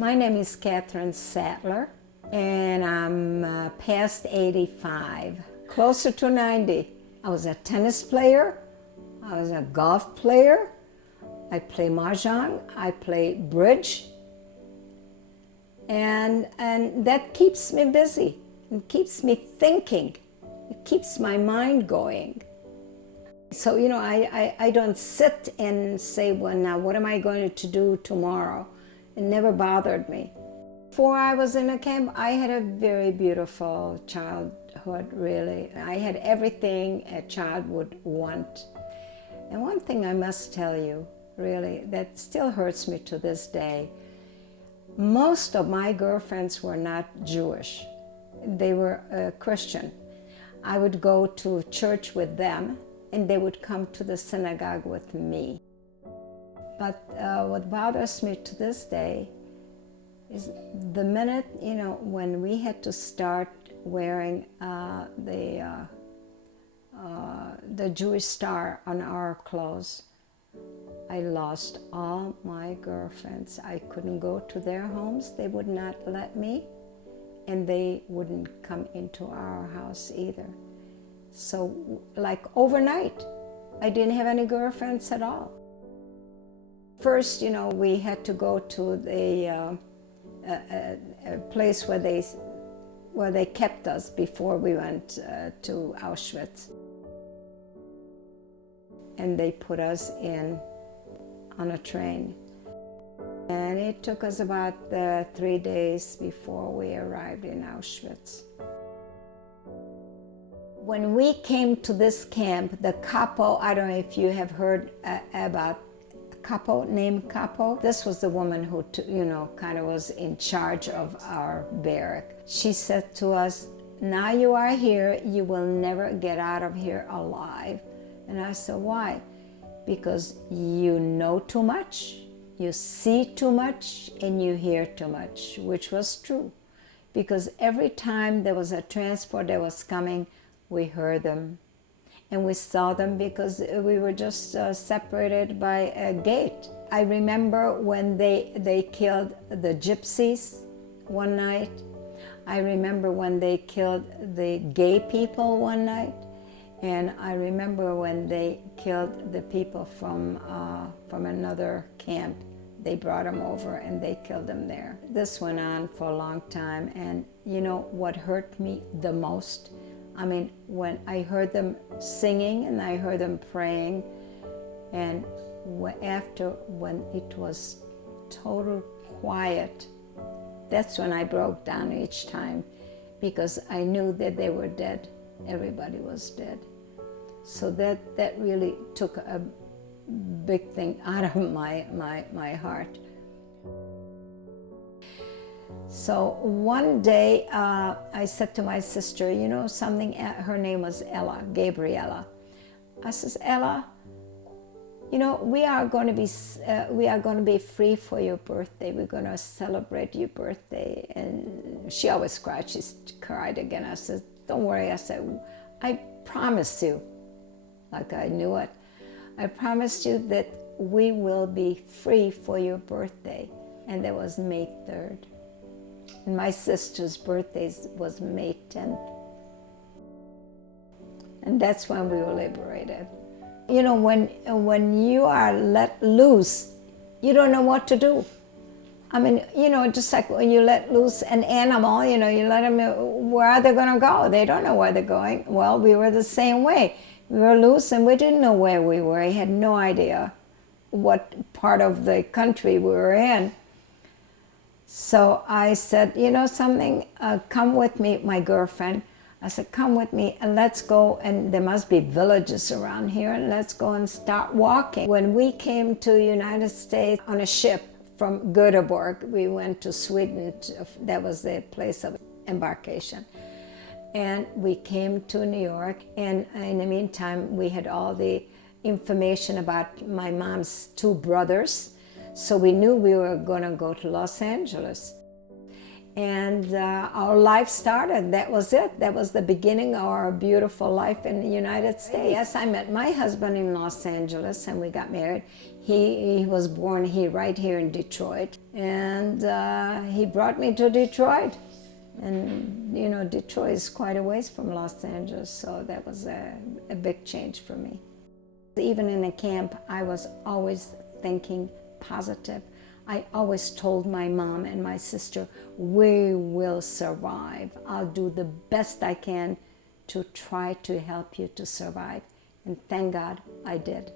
My name is Katherine Sattler, and I'm past 85, closer to 90. I was a tennis player, I was a golf player, I play mahjong, I play bridge, and that keeps me busy. It keeps me thinking. It keeps my mind going. So, you know, I don't sit and say, well, now what am I going to do tomorrow? It never bothered me. Before I was in a camp, I had a very beautiful childhood, really. I had everything a child would want. And one thing I must tell you, really, that still hurts me to this day, most of my girlfriends were not Jewish. They were Christian. I would go to church with them, and they would come to the synagogue with me. But what bothers me to this day is the minute, you know, when we had to start wearing the Jewish star on our clothes, I lost all my girlfriends. I couldn't go to their homes. They would not let me, and they wouldn't come into our house either. So, like overnight, I didn't have any girlfriends at all. First, you know, we had to go to the a place where they kept us before we went to Auschwitz. And they put us on a train. And it took us about 3 days before we arrived in Auschwitz. When we came to this camp, the capo, I don't know if you have heard about Capo, named Capo. This was the woman who, you know, kind of was in charge of our barrack. She said to us, now you are here, you will never get out of here alive. And I said, why? Because you know too much, you see too much, and you hear too much, which was true. Because every time there was a transport that was coming, we heard them. And we saw them because we were just separated by a gate. I remember when they killed the gypsies one night. I remember when they killed the gay people one night. And I remember when they killed the people from another camp. They brought them over and they killed them there. This went on for a long time. And you know what hurt me the most? I mean, when I heard them singing and I heard them praying, and when it was total quiet, that's when I broke down each time, because I knew that they were dead. Everybody was dead. So that really took a big thing out of my heart. So one day I said to my sister, you know something, her name was Ella, Gabriella. I says, Ella, you know, we are going to be free for your birthday. We're going to celebrate your birthday. And she always cried. She cried again. I said, don't worry. I said, I promise you, like I knew it, I promised you that we will be free for your birthday. And that was May 3rd. And my sister's birthday was May 10th. And that's when we were liberated. You know, when you are let loose, you don't know what to do. I mean, you know, just like when you let loose an animal, you know, you let them, where are they going to go? They don't know where they're going. Well, we were the same way. We were loose and we didn't know where we were. I had no idea what part of the country we were in. So I said, you know something, come with me, my girlfriend. I said, come with me and let's go, and there must be villages around here, and let's go and start walking. When we came to the United States on a ship from Göteborg, we went to Sweden. That was the place of embarkation. And we came to New York, and in the meantime, we had all the information about my mom's two brothers. So we knew we were going to go to Los Angeles. And our life started. That was it. That was the beginning of our beautiful life in the United States. Yes, I met my husband in Los Angeles and we got married. He was born right here in Detroit, and he brought me to Detroit. And you know, Detroit is quite a ways from Los Angeles, so that was a big change for me. Even in a camp, I was always thinking positive. I always told my mom and my sister, we will survive. I'll do the best I can to try to help you to survive. And thank God I did.